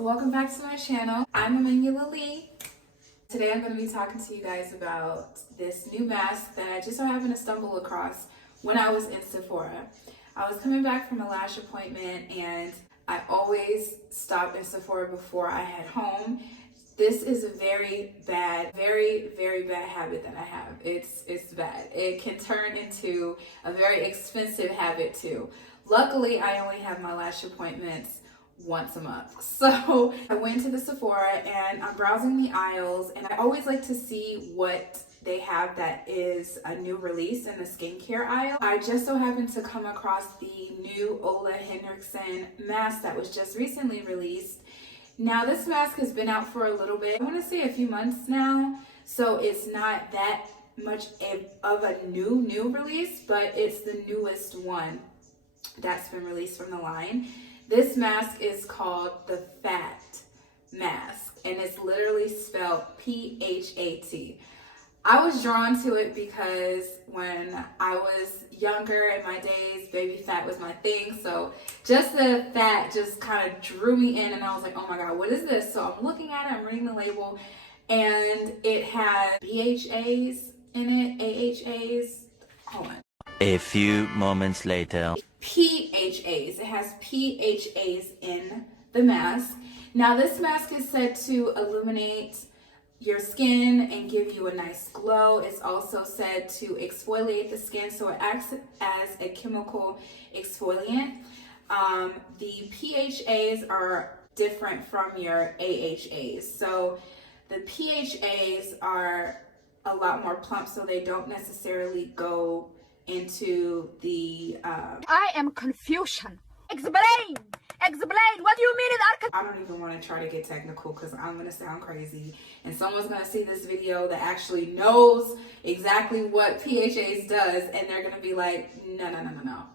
welcome back to my channel. I'm aminullahli. Today I'm going to be talking to you guys about this new mask that I just so happened to stumble across when I was in Sephora. I was coming back from a lash appointment and I always stop in Sephora before I head home. This is a very bad habit that I have. It's bad. It can turn into a very expensive habit too. Luckily, I only have my lash appointments once a month. So I went to the Sephora and I'm browsing the aisles, and I always like to see what they have that is a new release in the skincare aisle. I just so happened to come across the new Ole Henriksen mask that was just recently released. Now this mask has been out for a little bit. I want to say a few months now, so it's not that much of a new release, but it's the newest one that's been released from the line. This mask is called the Phat mask, and it's literally spelled P-H-A-T. I was drawn to it because when I was younger in my days, baby fat was my thing. So just the fat just kind of drew me in, and I was like, oh my God, what is this? So I'm looking at it, I'm reading the label, and it has BHAs in it, AHAs. Hold on. A few moments later. PHAs. It has PHAs in the mask. Now this mask is said to illuminate your skin and give you a nice glow. It's also said to exfoliate the skin, so it acts as a chemical exfoliant. The PHAs are different from your AHAs. So the PHAs are a lot more plump, so they don't necessarily go into the I am confusion. Explain what do you mean in I don't even want to try to get technical because I'm going to sound crazy, and someone's going to see this video that actually knows exactly what PHAs does, and they're going to be like, no.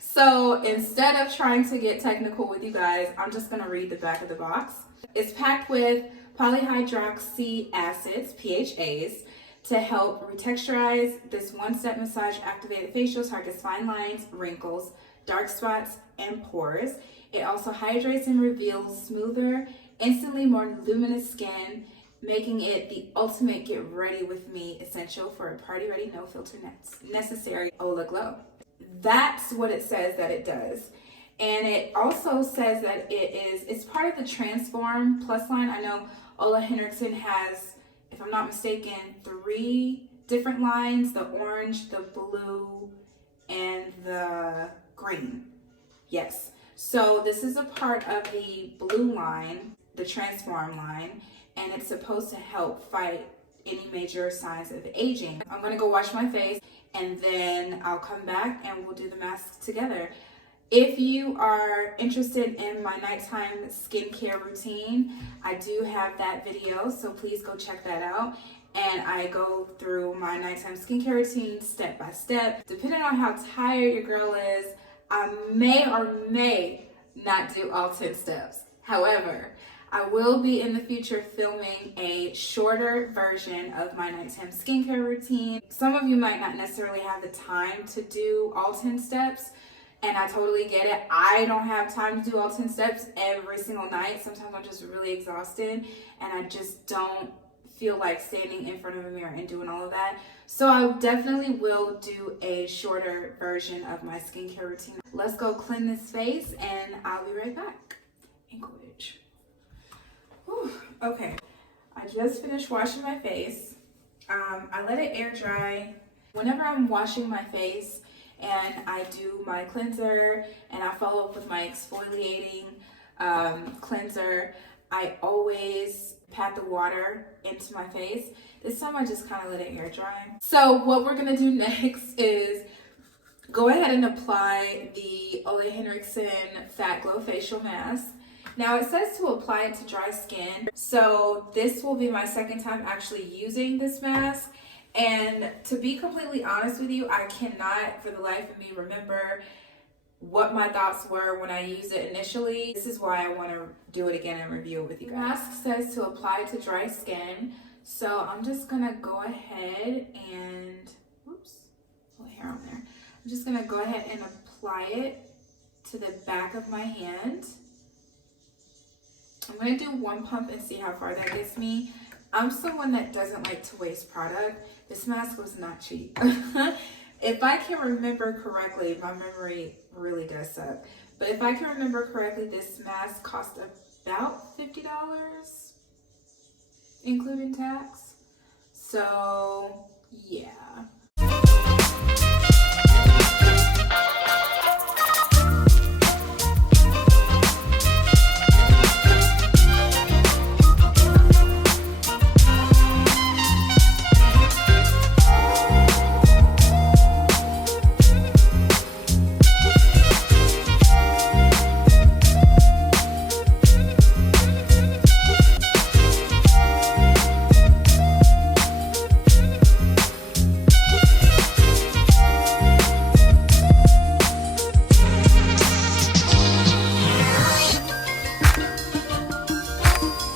So instead of trying to get technical with you guys, I'm just going to read the back of the box. It's packed with polyhydroxy acids, PHAs, to help retexturize. This one-step massage activated facials targets fine lines, wrinkles, dark spots, and pores. It also hydrates and reveals smoother, instantly more luminous skin, making it the ultimate get ready with me essential for a party ready, no filter necessary Ole glow. That's what it says that it does. And it also says that it's part of the Transform Plus line. I know Ole Henriksen has, if I'm not mistaken, 3 different lines: the orange, the blue, and the green. Yes. So this is a part of the blue line, the Transform line, and it's supposed to help fight any major signs of aging. I'm going to go wash my face, and then I'll come back and we'll do the mask together. If you are interested in my nighttime skincare routine, I do have that video, so please go check that out. And I go through my nighttime skincare routine step by step. Depending on how tired your girl is, I may or may not do all 10 steps. However, I will be in the future filming a shorter version of my nighttime skincare routine. Some of you might not necessarily have the time to do all 10 steps, and I totally get it. I don't have time to do all 10 steps every single night. Sometimes I'm just really exhausted and I just don't feel like standing in front of a mirror and doing all of that. So I definitely will do a shorter version of my skincare routine. Let's go clean this face and I'll be right back. Inquires. Okay, I just finished washing my face. I let it air dry. Whenever I'm washing my face and I do my cleanser and I follow up with my exfoliating cleanser, I always pat the water into my face. This time I just kind of let it air dry. So what we're gonna do next is go ahead and apply the Ole Henriksen Phat Glow Facial Mask. Now it says to apply it to dry skin. So this will be my second time actually using this mask. And to be completely honest with you, I cannot for the life of me remember what my thoughts were when I used it initially. This is why I want to do it again and review it with you guys. The mask says to apply to dry skin, so I'm just gonna go ahead and, oops, a little hair on there. I'm just gonna go ahead and apply it to the back of my hand. gonna do one pump and see how far that gets me. I'm someone that doesn't like to waste product. This mask was not cheap. If I can remember correctly, my memory really does suck, but if I can remember correctly, this mask cost about $50, including tax. So yeah.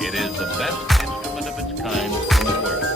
It is the best instrument of its kind in the world.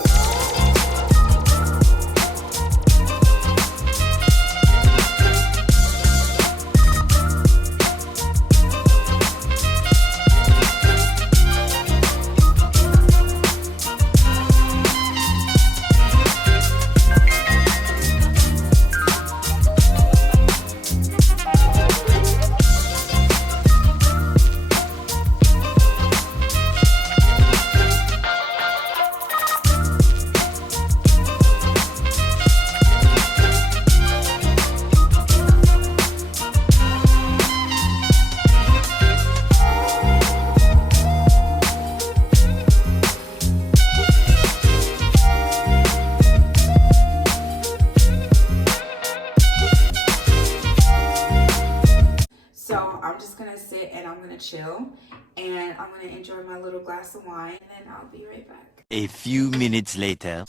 So I'm just gonna sit and I'm gonna chill and I'm gonna enjoy my little glass of wine and then I'll be right back. A few minutes later.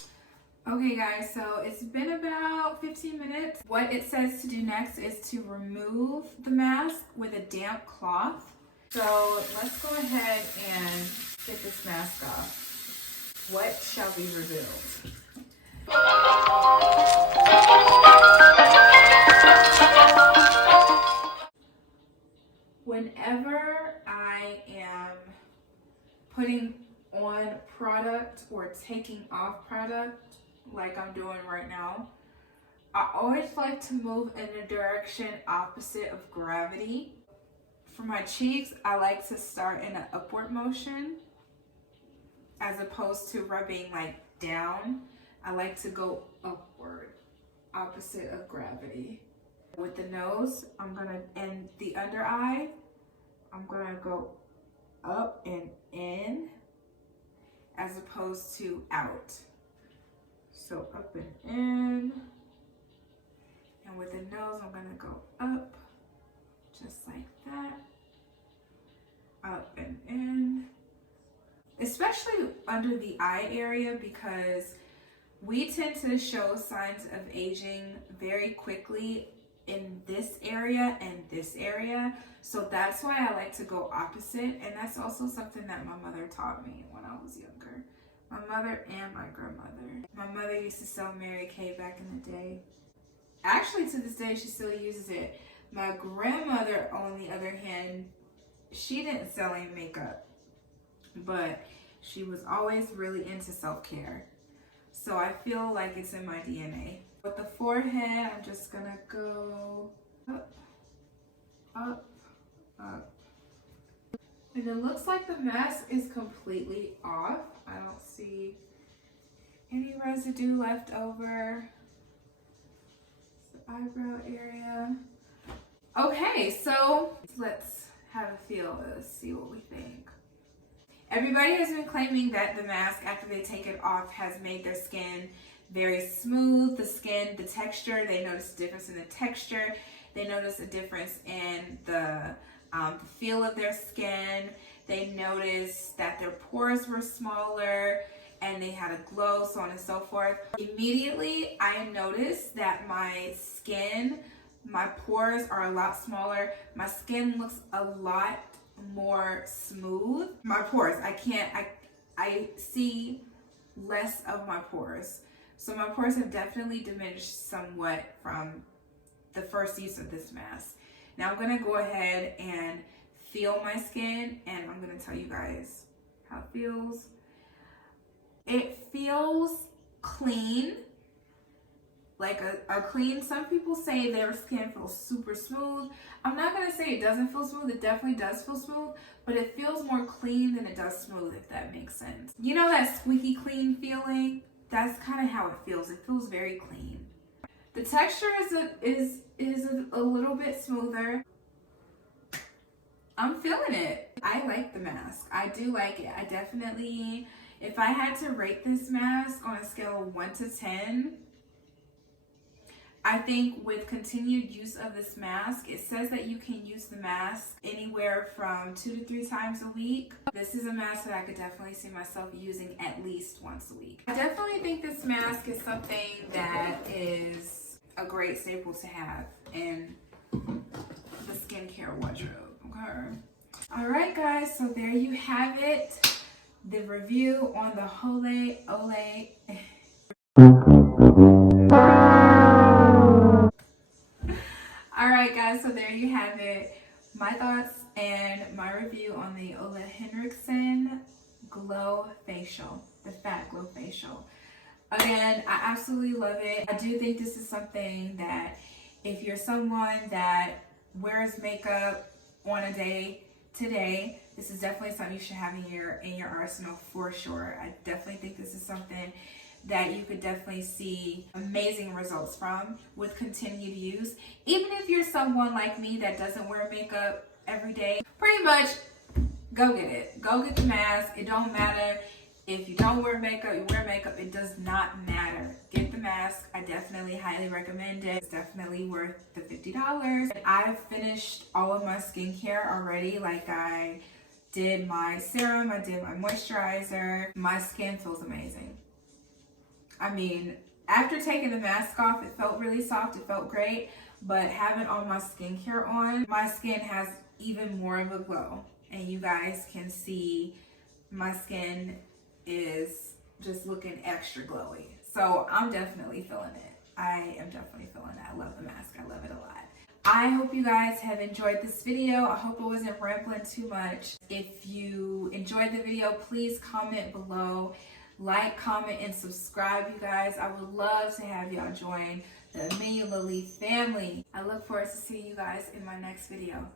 Okay guys, so it's been about 15 minutes. What it says to do next is to remove the mask with a damp cloth. So let's go ahead and get this mask off. What shall be revealed? Whenever I am putting on product or taking off product, like I'm doing right now, I always like to move in the direction opposite of gravity. For my cheeks, I like to start in an upward motion as opposed to rubbing like down. I like to go upward, opposite of gravity. With the nose, and the under eye, I'm gonna go up and in as opposed to out. So up and in. And with the nose, I'm gonna go up, just like that. Up and in. Especially under the eye area, because we tend to show signs of aging very quickly in this area and this area. So that's why I like to go opposite. And that's also something that my mother taught me when I was younger. My mother and my grandmother. My mother used to sell Mary Kay back in the day. Actually, to this day, she still uses it. My grandmother, on the other hand, she didn't sell any makeup, but she was always really into self-care. So I feel like it's in my DNA. With the forehead, I'm just gonna go up, up, up. And it looks like the mask is completely off. I don't see any residue left over. The eyebrow area. Okay, so let's have a feel. Let's see what we think. Everybody has been claiming that the mask, after they take it off, has made their skin very smooth. The texture, they notice a difference in the texture. They notice a difference in the feel of their skin. They noticed that their pores were smaller and they had a glow, so on and so forth. Immediately, I noticed that my skin, my pores are a lot smaller. My skin looks a lot more smooth. My pores, I see less of my pores. So my pores have definitely diminished somewhat from the first use of this mask. Now I'm gonna go ahead and feel my skin, and I'm gonna tell you guys how it feels. It feels clean, like a clean. Some people say their skin feels super smooth. I'm not gonna say it doesn't feel smooth. It definitely does feel smooth, but it feels more clean than it does smooth, if that makes sense. You know that squeaky clean feeling? That's kind of how it feels. It feels very clean. The texture is a little bit smoother. I'm feeling it. I like the mask. I do like it. I definitely, if I had to rate this mask on a scale of 1 to 10, I think with continued use of this mask, it says that you can use the mask anywhere from 2 to 3 times a week. This is a mask that I could definitely see myself using at least once a week. I definitely think this mask is something that is a great staple to have in the skincare wardrobe, okay? All right, guys, so there you have it. The review on the Ole. Alright guys, so there you have it. My thoughts and my review on the Ole Henriksen Glow Facial. The Phat Glow Facial. Again, I absolutely love it. I do think this is something that if you're someone that wears makeup on a day today, this is definitely something you should have in your arsenal for sure. I definitely think this is something that you could definitely see amazing results from with continued use. Even if you're someone like me that doesn't wear makeup every day, pretty much go get it. Go get the mask. It don't matter if you don't wear makeup, you wear makeup, it does not matter. Get the mask. I definitely highly recommend it. It's definitely worth the $50. I've finished all of my skincare already. Like I did my serum, I did my moisturizer. My skin feels amazing. I mean, after taking the mask off, it felt really soft, it felt great, but having all my skincare on, my skin has even more of a glow. And you guys can see my skin is just looking extra glowy. So I'm definitely feeling it. I am definitely feeling it. I love the mask, I love it a lot. I hope you guys have enjoyed this video. I hope I wasn't rambling too much. If you enjoyed the video, please comment below. Like, comment, and subscribe, you guys. I would love to have y'all join the aminullahli family. I look forward to seeing you guys in my next video.